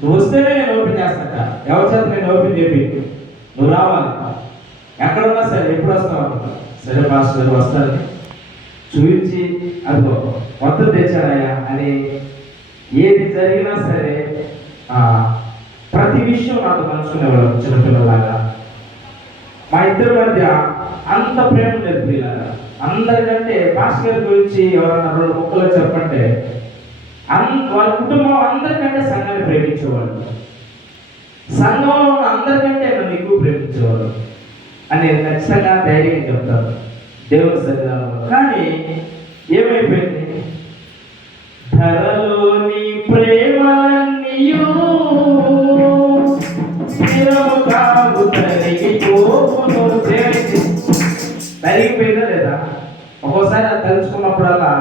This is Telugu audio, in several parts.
నువ్వు వస్తేనే నేను ఓపెన్ చేస్తాక. ఎవరి చేత నేను ఓపెన్ చెప్పి నువ్వు రావాలి, ఎక్కడున్నా సరే. ఎప్పుడు వస్తావు? సరే పాస్టర్ గారు వస్తారని చూపించి అదిగో మొత్తం తెచ్చాడయ్యా అని ఏది జరిగినా సరే ప్రతి విషయం నాతో పంచుకునేవాడు చిన్నపిల్లలాగా. మా ఇద్దరి మధ్య అంత ప్రేమ లేదు పిల్లలాగా. అందరికంటే పాస్టర్ గారి గురించి ఎవరన్నా 2 ముక్కలు చెప్పంటే వాళ్ళ కుటుంబం అందరికంటే సంఘాన్ని ప్రేమించేవాడు, సంఘంలో ఉన్న అందరికంటే నన్ను ఎక్కువ ప్రేమించేవాడు అని నేను ఖచ్చితంగా ధైర్యంగా చెప్తాను దేవుని సన్నిధానంలో. కానీ ఏమైపోయింది? ధరలోని ప్రేమలన్నీయు తరిగిపోయిందా లేదా? ఒక్కోసారి అది తలుచుకున్నప్పుడల్లా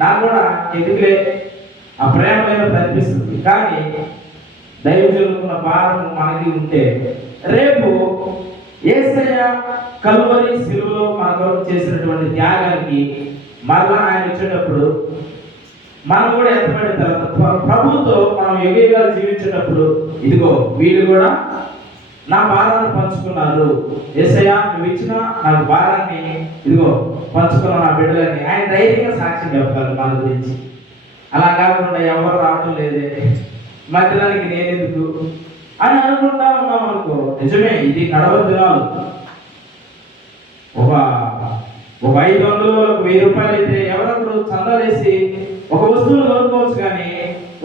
నాకు కూడా ఎందుకులే ఆ ప్రేమ మీద కనిపిస్తుంది. కానీ దైవజనుకున్న భారం మనకి ఉంటే రేపు యేసయ్య కల్వరి శిలువలో మన కొరకు చేసినటువంటి త్యాగానికి మరలా ఆయన వచ్చేటప్పుడు మనం కూడా ఎంతపడిన తర్వాత ప్రభుతో మనం యుగయుగాలు జీవించేటప్పుడు ఇదిగో వీళ్ళు కూడా నా భారాన్ని పంచుకున్నారు, యేసయ్య నువ్వు ఇచ్చిన నాకు భారాన్ని ఇదిగో పంచుకున్న నా బిడ్డలని ఆయన ధైర్యంగా సాక్ష్యం చెప్తారు మన గురించి. అలా కాకుండా ఎవరు రావడం లేదే, మధ్యలోనికి నేనెందుకు అని అనుకుంటా ఉన్నాం అనుకో. నిజమే, ఇది కడవ దినాలు. ఒక 500 1000 రూపాయలు అయితే ఎవరొకరు చందాలేసి ఒక వస్తువును కొనుక్కోవచ్చు. కానీ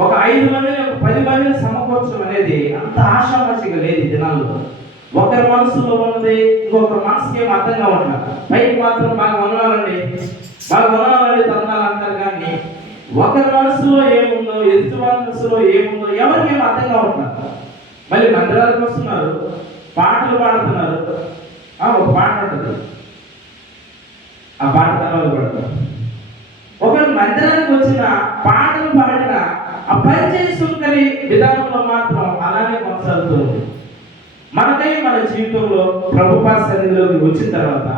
ఒక 5 మందిని 10 మందిని సమకూర్చడం అనేది అంత ఆశామాషిగా లేదు ఈ దినాల్లో. ఒకరి మనసులో ఉన్నది ఇంకొకరి మనసుకి ఏం అర్థంగా ఉండాలి. పైకి మాత్రం బాగా వందనాలండి తందాలు అంటారు. కానీ ఒకరి మనసులో ఏముందో ఎదుటి మనసులో ఏముందో ఎవరికి ఏం అర్థంగా ఉంటున్నారు. మళ్ళీ మందిరాలకు వస్తున్నారు, పాటలు పాడుతున్నారు. ఒక పాట ఉంటుంది, ఆ పాట తర్వాత పడతారు. ఒకరు మందిరానికి వచ్చిన పాటలు పాడిన ఆ పరిచయ సుంకరి విధానంలో మాత్రం అలానే కొనసాగుతుంది. మనకై మన జీవితంలో ప్రభుపా సన్నిధిలోకి వచ్చిన తర్వాత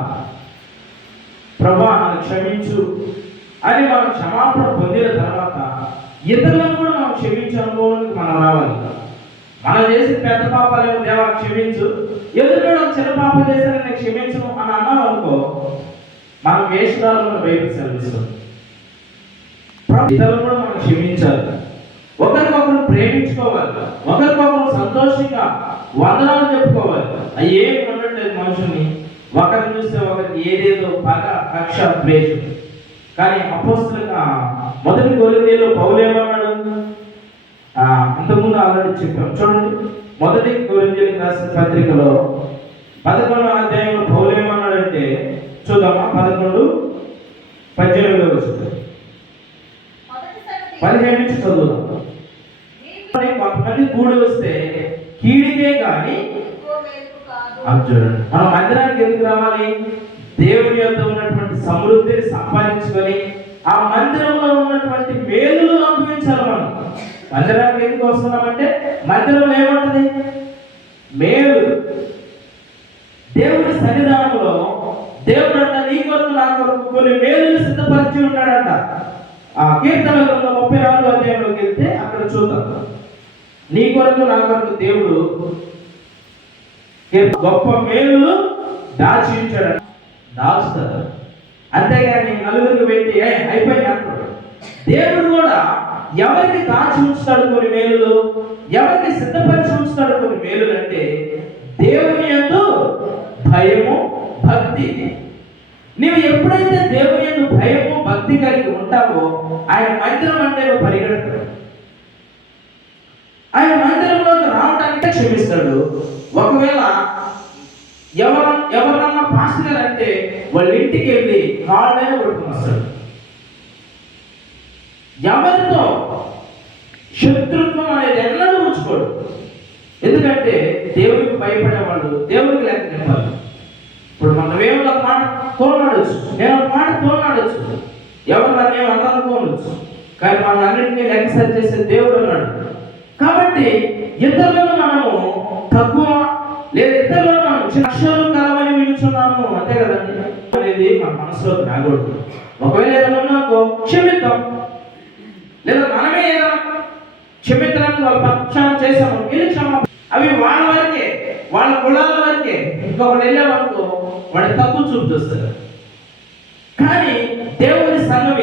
ప్రభా నన్ను క్షమించు అని మనం క్షమాపణ పొందిన తర్వాత ఇతరులను కూడా మనం క్షమించే అనుభవానికి మనం రావాలి. మనం చేసిన పెద్ద పాపాలేమో దేవా క్షమించు, ఎదురు చిన్న పాపం చేశారని నేను క్షమించను అని అన్నాం అనుకో, మనం వేషధాలను బయటకు సెలవిస్తాం. ఇతరులు కూడా మనం క్షమించాలి, ఒకరికొకరు ప్రేమించుకోవాలి, ఒకరికొకరు సంతోషంగా వందనాలు చెప్పుకోవాలి. అవి ఏమి ఉండట్లేదు మనుషుల్ని. ఒకరిని చూస్తే ఒకరికి ఏదేదో పగ కక్ష ద్వేషం. కానీ అపోస్తలుగా 1 కొరింథీయుల్లో పౌలు ఏమన్నాడు? అంతకుముందు ఆల్రెడీ చెప్పాం చూడండి. 1 కొరింథీయులకు రాసిన పత్రికలో 11వ అధ్యాయంలో పౌలు ఏమన్నాడంటే చూద్దామా? 11:18 వస్తుంది. 15 నుంచి చదువుదాం. కొంతమంది కూడి వస్తే కీడికే కానీ చూడండి. మనం మందిరానికి ఎందుకు రావాలి? దేవుని యొక్క ఉన్నటువంటి సమృద్ధిని సంపాదించుకొని ఆ మందిరంలో ఉన్నటువంటి మేలులు అనుభవించాలి. మనం మందిరానికి ఎందుకు వస్తున్నామంటే మందిరంలో ఏముంటది? మేలు. దేవుడి సన్నిధానంలో దేవుడు అంట నీ కొరకు నా కొరకు కొన్ని మేలులు సిద్ధపరిచి ఉన్నాడంట. ఆ కీర్తన గ్రంథం 34వ అధ్యాయంలోకి వెళ్తే అక్కడ చూద్దాం. నీ కొరకు నా కొరకు దేవుడు గొప్ప మేలులు దాచి ఉంచాడు. దాచుతారు, అంతేగాని నలుగురికి పెట్టి అయిపోయింది అంటాడు. దేవుడు కూడా ఎవరికి దాచి ఉంచుతాడు కొన్ని మేలులు, ఎవరికి సిద్ధపరిచి ఉంచుతాడు కొన్ని మేలులు అంటే దేవుని యందు భయము భక్తి. నీవు ఎప్పుడైతే దేవుని యందు భయము భక్తి కలిగి ఉంటావో ఆయన మందిరం అంటే నువ్వు పరిగెడతాడు. ఆయన మందిరంలోకి రావడానికి క్షమిస్తాడు. ఒకవేళ ఎవరన్నా పాస్టర్ గారు అంటే వాళ్ళ ఇంటికి వెళ్ళి కాళ్ళైనా పట్టుకుని వస్తాడు. ఎవరితో శత్రుత్వం అనేది ఎన్నడూ ఉంచుకోడు. ఎందుకంటే దేవుడికి భయపడేవాళ్ళు దేవుడికి లెక్క చెప్పాలి. ఇప్పుడు మనమేమో ఒక మాట తోలాడచ్చు, నేను ఒక మాట తోలాడచ్చు, ఎవరు నన్ను ఏమనుకోవచ్చు, కానీ మన అన్నింటినీ లెక్క సరి చేసే దేవుడు ఉన్నాడు. కాబట్టి ఇతరులను మనము తక్కువ లేదా ఇతరులను మనం అక్షరం కలవని వినుచున్నాము అంతే కదండి అనేది మన మనసులోకి రాకూడదు. ఒకవేళ ఏదైనా ఉన్నాకో క్షమిద్దాం, లేదా మనమే ఏదైనా క్షమిద్దాం సంఘానికి వాళ్ళ పక్షాన చేసాము, వీళ్ళు క్షమాపణ. అవి వాళ్ళ వరకే, వాళ్ళ కులాల వరకే. ఇంకొకటి వెళ్ళామనుకో వాడి తక్కువ చూపు చూస్తారు. కానీ దేవుని సంఘం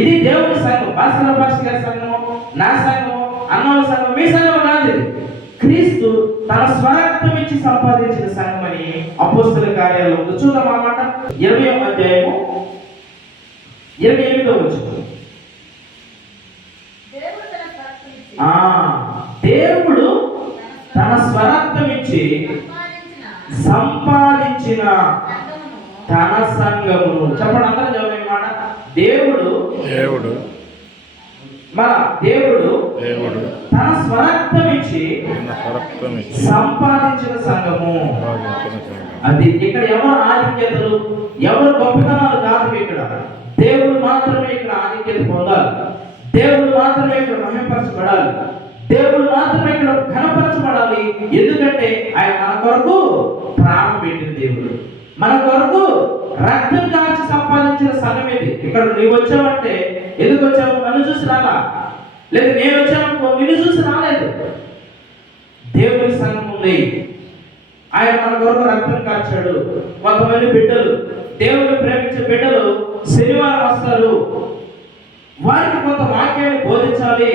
ఇది దేవుని సంఘం. భాస్కర గారి సంఘము, నా సంఘము, అన్నల సంఘం, మీ సంఘం కాదు. క్రీస్తు తన స్వరక్తం ఇచ్చి సంపాదించిన సంఘం అని అపోస్తలుల కార్యాలలో ఉంది. చూద్దాం ఆ మాట. 20వ అధ్యాయము 28వ వచనం. దేవుడు తన స్వరక్తం ఇచ్చి సంపాదించిన తన సంఘమును. చెప్పండి అందరూ చదివే మాట. దేవుడు తన స్వరక్తం ఇచ్చి సంపాదించిన సంఘము. అది ఇక్కడ ఎవరు ఆధిక్యతలు, ఎవరు గొప్పతనాలు కాదు. ఇక్కడ దేవుడు మాత్రమే ఇక్కడ ఆధిక్యత పొందాలి. దేవుడు మాత్రమే ఇక్కడ మహిమపరచబడాలి. దేవుడు మాత్రమే ఇక్కడ ఘనపరచబడాలి. ఎందుకంటే ఆయన మన కొరకు ప్రాణం పెట్టిన దేవుడు, మన కొరకు రక్తం కాల్చి సంపాదించిన సంఘం ఇది. ఇక్కడ నీవు వచ్చావంటే ఎందుకు వచ్చావు? నన్ను చూసి రాలా, లేదు నేను వచ్చాను నిన్ను చూసి రాలేదు. దేవుని సంఘం ఉంది. ఆయన మన కొరకు రక్తం కాల్చాడు. కొంతమంది బిడ్డలు, దేవుని ప్రేమించే బిడ్డలు శనివారం వస్తారు. వారికి కొంత వాక్యాన్ని బోధించాలి,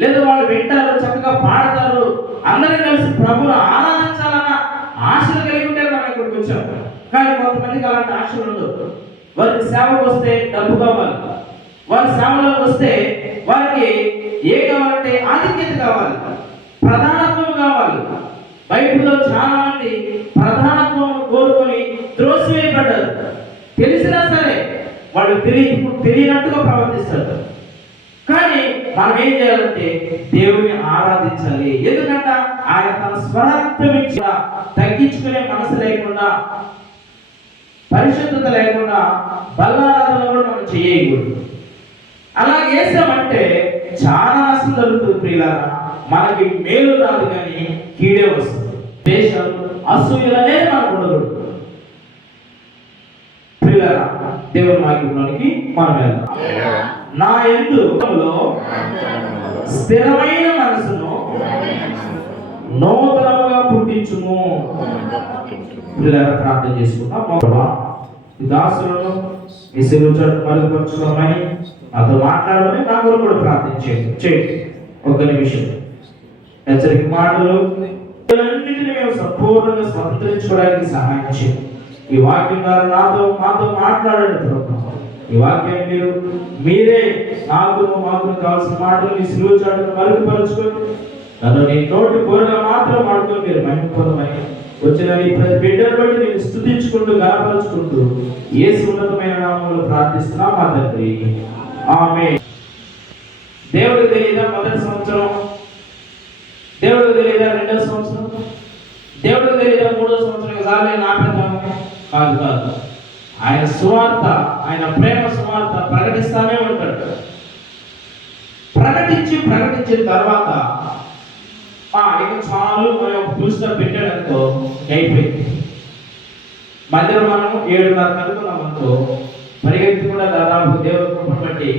లేదా వాళ్ళు వింటారు, చక్కగా పాడతారు, అందరం కలిసి ప్రభువును ఆరాధించాలన్న ఆశలు కలిగి ఉంటే మనం ఇక్కడికి వచ్చాం. కానీ కొంతమందికి అలాంటి ఆశలు ఉండవు. వారికి సేవకు వస్తే డబ్బు కావాలి, వారి సేవలోకి వస్తే వారికి ఏ కావాలంటే ఆధిక్యత కావాలి, ప్రధానత్వం కావాలి. బైబిల్లో చాలా మంది ప్రధానత్వం కోరుకొని త్రోసివేయబడ్డారు. తెలిసినా సరే వాళ్ళు తెలియనట్టుగా ప్రవర్తిస్తారు. కానీ మనం ఏం చేయాలంటే దేవుని ఆరాధించాలి. ఎందుకంటే ఆయన తన స్వరక్తం ఇచ్చి తగ్గించుకునే మనసు లేకుండా, పరిశుద్ధత లేకుండా బల్లారాధన కూడా మనం చేయకూడదు. అలా చేసామంటే చాలా నష్టం జరుగుతుంది ప్రియులారా. మనకి మేలు రాదు కానీ కీడే వస్తుంది. దేశాలు అసూయలు అనేది మనకు ఉండకూడదు ప్రియులారా. దేవుని వాక్యంలోనికి మనం వెళ్దాం. నా యందు స్థిరమైన మనసును నూతనముగా పుట్టించుము. ప్రార్థన చేసుకుంటాం. ఈ దాసులను ఈ సెలవు చోటు మరుగుపరచుకోమని నాతో మాట్లాడమని నా కొరకు కూడా ప్రార్థించేయండి. ఒక్క నిమిషం. హెచ్చరిక మాటలు అన్నింటినీ మేము సంపూర్ణంగా స్వతంత్రించుకోవడానికి సహాయం చేయండి. ఈ వాక్యం ద్వారా మాతో మాట్లాడండి ప్రభు. ఈ వాక్యాన్ని మీరే మాకు కావాల్సిన మాటలు మీ సెలవు చాటును మరుగుపరుచుకొని నన్ను నీ నోటి కోరగా మాత్రం మాడుకొని మీరు మహిమ పొందమని వచ్చిన ఈ ప్రతి బిడ్డను బట్టి నేను స్తుతించుకుంటూ గణపరుచుకుంటూ యేసు ఉన్నతమైన నామములో ప్రార్థిస్తున్నా మా తండ్రి. ఆమేన్. దేవుడికి తెలియదా మొదటి సంవత్సరం? దేవుడికి తెలియదా రెండవ సంవత్సరం? దేవుడికి తెలియదా మూడో సంవత్సరం? సార్లు నేను ఆపేద్దాము కాదు. ఆయన సువార్త, ఆయన ప్రేమ సువార్త ప్రకటిస్తానే ఉంటాడు. ప్రకటించిన తర్వాత ఇక చాలు మనం చూస్తా పెట్టాడు అనుకో, అయిపోయింది. మధ్యలో మనం 7:30 అనుకున్నాం అనుకో, పరిగెత్తి కూడా దాదాపు దేవుడి కృపను బట్టి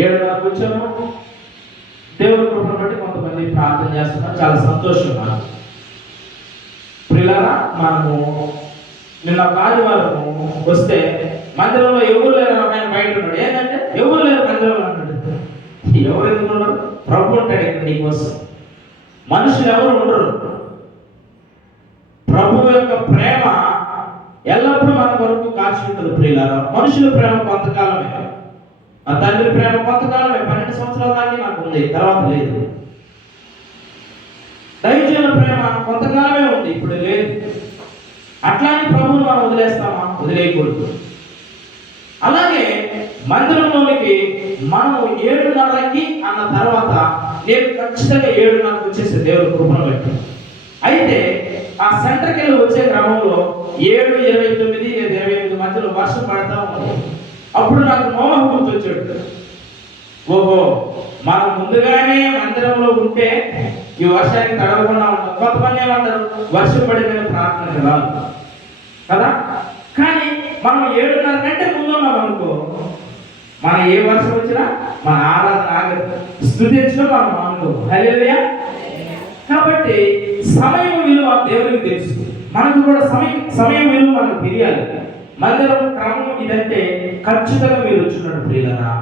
7:30 వచ్చాము. దేవుడి కృపను బట్టి కొంతమంది ప్రార్థన చేస్తున్నాం, చాలా సంతోషంగా. ప్రియులారా, మనము నిన్న ఆదివారము వస్తే మందిరంలో ఎవరు లేరు, ఆయన బయట ఉన్నాడు. ఏంటంటే ఎవరు లేరు మందిరంలో అన్నాడు. ఎవరు ఎందుకు ఉన్నారు? ప్రభు ఉంటాడు ఇక్కడ నీకోసం. మనుషులు ఎవరు ఉండరు. ప్రభు యొక్క ప్రేమ ఎల్లప్పుడూ మన కొరకు కాచి ఉంటుంది ప్రియులారా. మనుషుల ప్రేమ కొంతకాలమే, ఆ తండ్రి ప్రేమ కొంతకాలమే. 12 సంవత్సరాల దాకా నాకు ఉంది, తర్వాత లేదు. దైవజనుల ప్రేమ కొంతకాలమే ఉంది, ఇప్పుడు లేదు. అట్లాంటి ప్రభువును మనం వదిలేస్తామా? వదిలేయకూడదు. అలాగే మందిరంలోనికి మనం 7:30కి అన్న తర్వాత నేను ఖచ్చితంగా 7:30కి వచ్చేసి దేవుడి కృపను బట్టి. అయితే ఆ సెంటర్కి వెళ్ళి వచ్చే క్రమంలో 7:29 లేదా 28 మధ్యలో వర్షం పడతా ఉంది. అప్పుడు నాకు నోవహు గుర్తొచ్చాడు. ఓహో, మనం ముందుగానే మందిరంలో ఉంటే ఈ వర్షానికి తడవకుండా ఉంటాం. కొంతమంది ఏమంటారు, వర్షం పడిపోయిన ప్రార్థనకు రాదు కదా. కానీ మనం 7:30 కంటే ముందు ఉన్నాం అనుకో, మన ఏ వర్షం వచ్చినా మన ఆరాధన ఆగదు, స్తుతించడం మనం మానుకోం. హల్లెలూయా. కాబట్టి సమయం విలువ దేవునికి తెలుసు, మనకు కూడా సమయం విలువ మనకు తెలియాలి. మందిరం క్రమం ఇదంటే ఖచ్చితంగా మీరు వచ్చినట్టు ప్రియులారా,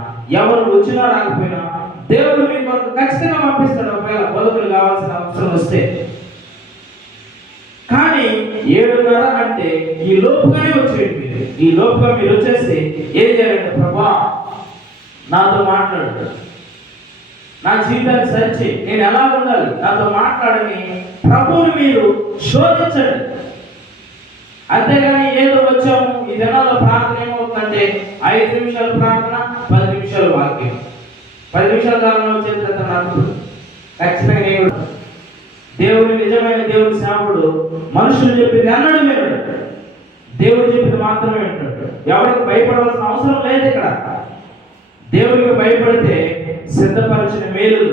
ఎవరు వచ్చినా రాకపోయినా దేవుడు మీ కొరకు ఖచ్చితంగా పంపిస్తాడు, ఒకవేళ బతుకులు కావాల్సిన అవసరం వస్తే. కానీ 7:30 అంటే ఈ లోపుగానే వచ్చేయండి. మీరు ఈ లోపుగా మీరు వచ్చేసి ఏం చేయాలంటే, ప్రభా నాతో మాట్లాడు, నా జీవితాన్ని సరిచి నేను ఎలా ఉండాలి, నాతో మాట్లాడని ప్రభువుని మీరు శోధించండి. అంతేగాని ఏదో వచ్చాము ఈ దినాల్లో ప్రార్థన ఏమవుతుందంటే 5 నిమిషాలు ప్రార్థన, 10 నిమిషాలు వాక్యం. 10 నిమిషాల కాలంలో వచ్చేది నాకు ఖచ్చితంగా నేను దేవుని నిజమైన దేవుని సేవకుడు మనుషులు చెప్పింది అన్నాడు వినడు, దేవుడు చెప్పింది మాత్రమే వింటాడు. ఎవరికి భయపడవలసిన అవసరం లేదు ఇక్కడ. దేవుడికి భయపడితే సిద్ధపరిచిన మేలులు,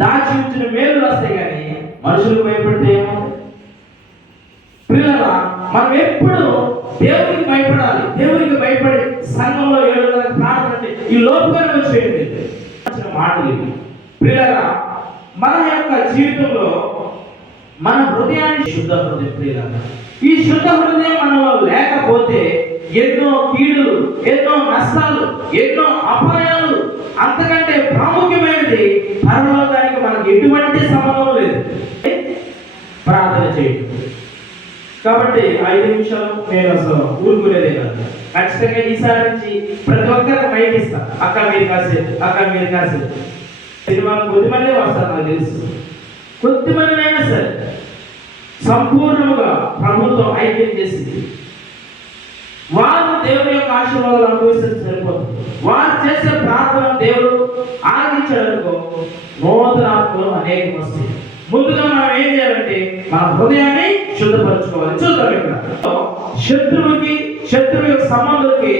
దాచి ఉంచిన మేలులు వస్తాయి, కానీ మనుషులకు భయపడితే ఏమో. పిల్లల మనం ఎప్పుడు దేవునికి భయపడాలి. దేవునికి భయపడి సంఘంలో 7:30 ప్రార్థన ఈ లోపుగానే వచ్చేయండి మాటలు. పిల్లల మన యొక్క జీవితంలో మన హృదయాన్ని శుద్ధ హృదయం, ప్రియుల ఈ శుద్ధ హృదయం మనలో లేకపోతే ఎన్నో కీడులు, ఎన్నో నష్టాలు, ఎన్నో అపాయాలు, అంతకంటే ప్రాముఖ్యమైనది పరలోకానికి మనకు ఎటువంటి సంబంధం లేదు. ప్రార్థన చేయండి. కాబట్టి 5 నిమిషాలు నేను అసలు ఊరుకునేదే కాదు. ఖచ్చితంగా ఈసారి నుంచి ప్రతి ఒక్కరికి మైక్ ఇస్తా, అక్క మీరు కాసేపు, అక్క మీరు కాసేపు. సినిమాలు కొద్దిమందే వస్తారు నాకు తెలుసు, కొద్దిమందినైనా సరే సంపూర్ణముగా ప్రభుత్వం ఐక్యం చేసింది. వారు దేవుని యొక్క ఆశీర్వాదాలు అనుభవిస్తే సరిపోతుంది. వారు చేసే ప్రార్థన దేవుడు ఆలకించడానికి నూతన ఆత్మలు అనేకం వస్తాయి. ముందుగా మనం ఏం చేయాలంటే మన హృదయాన్ని శుద్ధపరచుకోవాలి. చూద్దాం ఇక్కడ శత్రువు యొక్క సంబంధులకి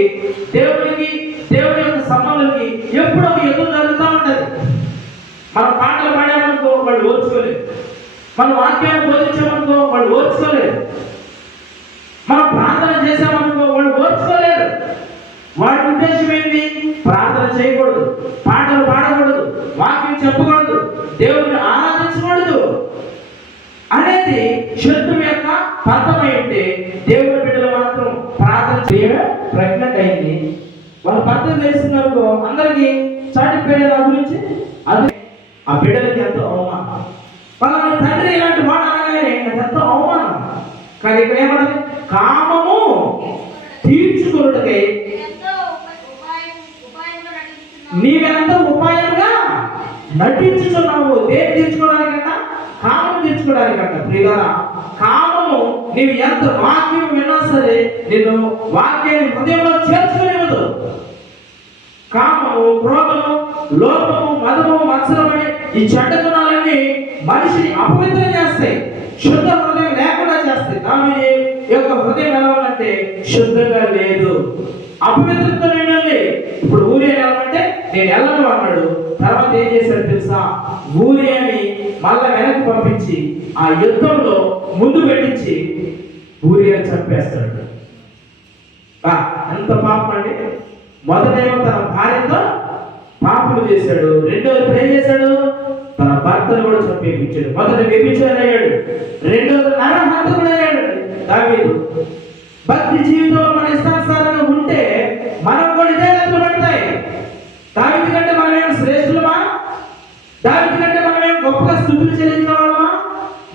దేవుని యొక్క సంబంధులకి ఎప్పుడో యుద్ధం జరుగుతూ ఉంటుంది. మనం పాటలు పాడామనుకో వాళ్ళు ఓర్చుకోలేదు, మన వాక్యాన్ని బోధించామనుకో వాళ్ళు ఓర్చుకోలేదు, మనం ప్రార్థన చేసామనుకో వాళ్ళు ఓర్చుకోలేరు. వాడి ఉద్దేశం ఏంటి? ప్రార్థన చేయకూడదు, పాటలు పాడకూడదు, వాక్యం చెప్పకూడదు, దేవుడిని ఆరాధించకూడదు అనేది శత్రువు యొక్క పథమై ఉంటే, దేవుడి బిడ్డలు మాత్రం ప్రార్థన చేయడం ప్రెగ్నెంట్ అయింది, వాళ్ళ భర్త తెలిసిందనుకో అందరికీ చాటిపోయేది ఆ గురించి. అది ఆ బిడ్డలకి ఎంతో అవమానం. వాళ్ళ తండ్రి ఇలాంటి మాట అనగానే ఎంతో అవమానం. కానీ ఇక్కడ ఏమన్నది? కామము తీర్చుకున్నట్టుకై నీవెంతో ఉపాయంగా నటించుతున్నావు. దేని తీర్చుకోవడానికంట? కామం తీర్చుకోవడానికంట. ప్రియులారా, కామము నీవు ఎంత వాక్యం విన్నా సరే నిన్ను వాక్యాన్ని హృదయంలో చేర్చుకునేవద్దు. కామము, క్రోధము, లోపము, మదము, మత్సరం అనే ఈ చెడ్డ గుణాలన్నీ మనిషిని అపవిత్రం చేస్తాయి, శుద్ధ హృదయం లేకుండా చేస్తాయి. దాని యొక్క హృదయం ఎలా ఉందంటే శుద్ధంగా లేదు, అపవిత్రత లేదండి. ఇప్పుడు ఊరియా ఏమంటే నేను వెళ్ళను అన్నాడు. తర్వాత ఏం చేశాడు తెలుసా? ఊరియాని మళ్ళా వెనక్కి పంపించి ఆ యుద్ధంలో ముందు పెట్టించి ఊరియాని చంపేస్తాడు. ఎంత పాపం అండి! మొదటేమో తన భార్యతో పాపం చేశాడు, రెండోది ఏం చేశాడు? తన భర్తను కూడా చంపేపించాడు. మొదట వ్యభిచారి అయ్యాడు, రెండోది నరహంతకుడు అయ్యాడు. దావీదు భక్తి జీవితంలో మన ఇష్టానుసారంగా ఉంటే మనం కూడా ఇదే లెక్కలు పడతాయి. దావీదు కంటే మనమేం శ్రేష్ఠులమా? దావీదు కంటే మనమేం గొప్పగా స్తుతులు చెల్లించేవాళ్ళమా?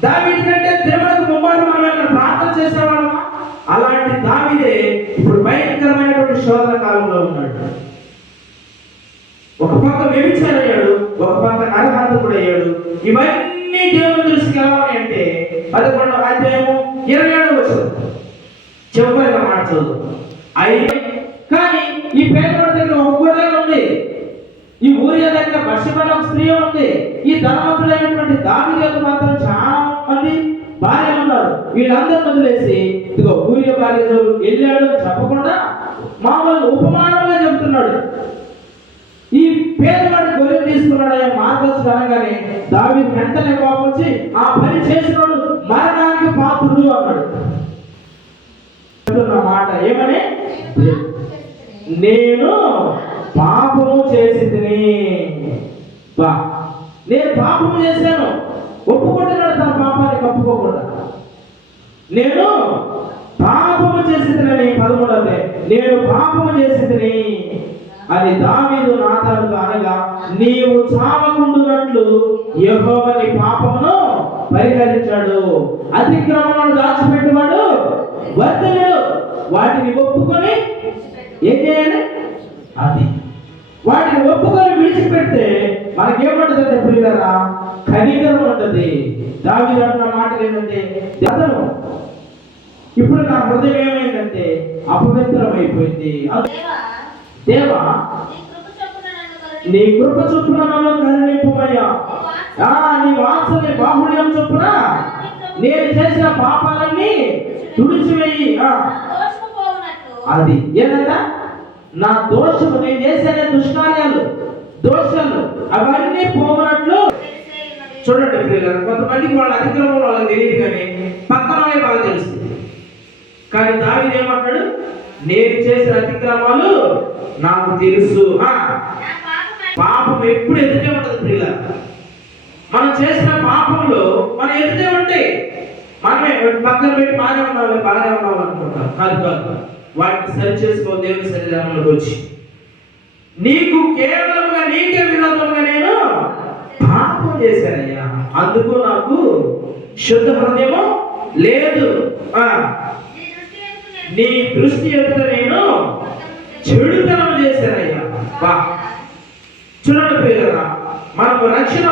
దావీదు కంటే దేవుడికి ముమ్మారు మనమేమైనా ప్రార్థన చేసేవాళ్ళమా? అలాంటి దావీదే ఇప్పుడు భయంకరమైనటువంటి శోధన కాలంలో ఉన్నాడు. ఒక పక్క వ్యభిచారి అయ్యాడు, ఒక పక్క నరహంతకుడు అయ్యాడు. ఇవన్నీ దేవుని దృష్టికి ఎలా ఉన్నాయంటే 11వ అధ్యాయము 27వ వచనం చివరిగా మాట చదువు. కానీ ఈ పేదవాడి దగ్గర ఒక గొర్రె ఉంది, ఈ ఊరియా దగ్గర బత్షెబ ఒక స్త్రీ ఉంది, ఈ ధనవంతులైనటువంటి దావీదు మాత్రం చాలా మంది భార్యలు ఉన్నారు. వీళ్ళందరూ వదిలేసి ఇదిగో ఊరియా భార్య వెళ్ళాడు చెప్పకుండా మామూలు ఉపమానంగా చెబుతున్నాడు. ఈ పేదవాడి గొర్రె తీసుకున్నాడు మార్గస్థుడు అనగానే దావీదు వెంటనే కోపం వచ్చి ఆ పని చేసినాడు మరణానికి పాత్రుడు అన్నాడు. మాట ఏమని? నేను పాపము చేసితిని. బా, నేను పాపము చేశాను ఒప్పుకుంటున్నాడు, తన పాపాన్ని కప్పుకోకుండా. నేను పాపము చేసితిని, 13 నేను పాపము చేసితిని అని దావీదు నాతానుతో అనగా, నీవు చావకుండునట్లు యెహోవా నీ పాపమును పరిహరించాడు. అతిక్రమములను దాచిపెట్టువాడు వర్ధిల్లుడు. వాటిని ఒప్పుకొని ఏం చేయాలి? అది వాటిని ఒప్పుకొని విడిచిపెడితే మనకేముంటదంటే ప్రియులారా, కనికరం ఉంటుంది. దావీదు అంటున్న మాటలు ఏంటంటే, అతను ఇప్పుడు నా హృదయం ఏమైందంటే అపవిత్రమైపోయింది. దేవా నీ కృప చొప్పున నన్ను కరుణింపుమయ్యా. నీ వాత్సల్య బాహుళ్యం చొప్పున నేను చేసిన పాపాలన్నీ తుడిచివేయి. అది ఏదంట? నా దోషము, నేను చేసిన దుష్కార్యాలు, దోషాలు అవన్నీ పోవనట్లు. చూడండి ప్రియులారా, కొంతమందికి వాళ్ళ అతిక్రమం వాళ్ళకి తెలియదు, కానీ పక్కన వాళ్ళే బాగా తెలుస్తుంది. కానీ దావీదు ఏమంటాడు? నేను చేసిన అతిక్రమాలు నాకు తెలుసు. పాపం ఎప్పుడు ఎదుటే ఉంటుంది ప్రియులారా. మనం చేసిన పాపంలో మనం ఎదుటే ఉంటాయి. మనమే పక్కన పెట్టి బాగానే ఉన్నాం అనుకుంటాం. కాదు కాదు, వాటిని సరి చేసుకో. దేవుని సన్నిధానంలోకి వచ్చి నీకు కేవలంగా నీకే విరోధంగా నేను పాపం చేశానయ్యా, అందుకు నాకు శుద్ధ హృదయము లేదు. నీ దృష్టి ఎదుట నేను చెడుతనం చేశానయ్యా. చూడండి ప్రియులారా, మనకు రక్షణ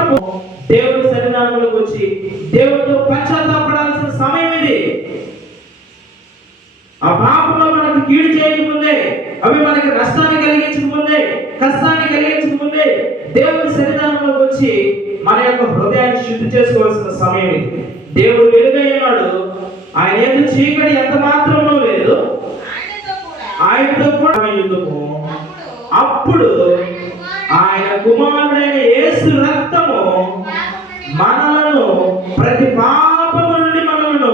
దేవుని సన్నిధానంలోకి వచ్చి దేవునితో పశ్చాత్తాపడాల్సిన సమయం ఇది. ఆ పాపంలో మనకు కీడు చేయకముందే, అవి మనకి నష్టాన్ని కలిగించకముందే, కష్టాన్ని కలిగించకముందే దేవుని సన్నిధానంలోకి వచ్చి మన యొక్క హృదయాన్ని శుద్ధి చేసుకోవాల్సిన సమయం ఇది. దేవుడు వెలుగైనాడు, ఆయన ఎందుకు చీకటి ఎంత మాత్రమో లేదు, ఆయనతో కూడా అప్పుడు ఆయన కుమారుడైన యేసు రక్తము మనలను ప్రతి పాపము నుండి మనలను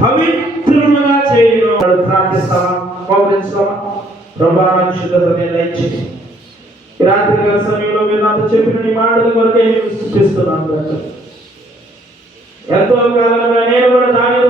పవిత్రులుగా చేయను. ప్రార్థిస్తామా, పౌరించుతామా? ప్రభావం శుద్ధ హృదయాన్ని ఇచ్చి ఈ రాత్రి కాల సమయంలో మీరు నాతో చెప్పిన నీ మాటల కొరకే నేను స్తుతిస్తున్నాను. ఎంతో కాలంగా నేను కూడా దావీదు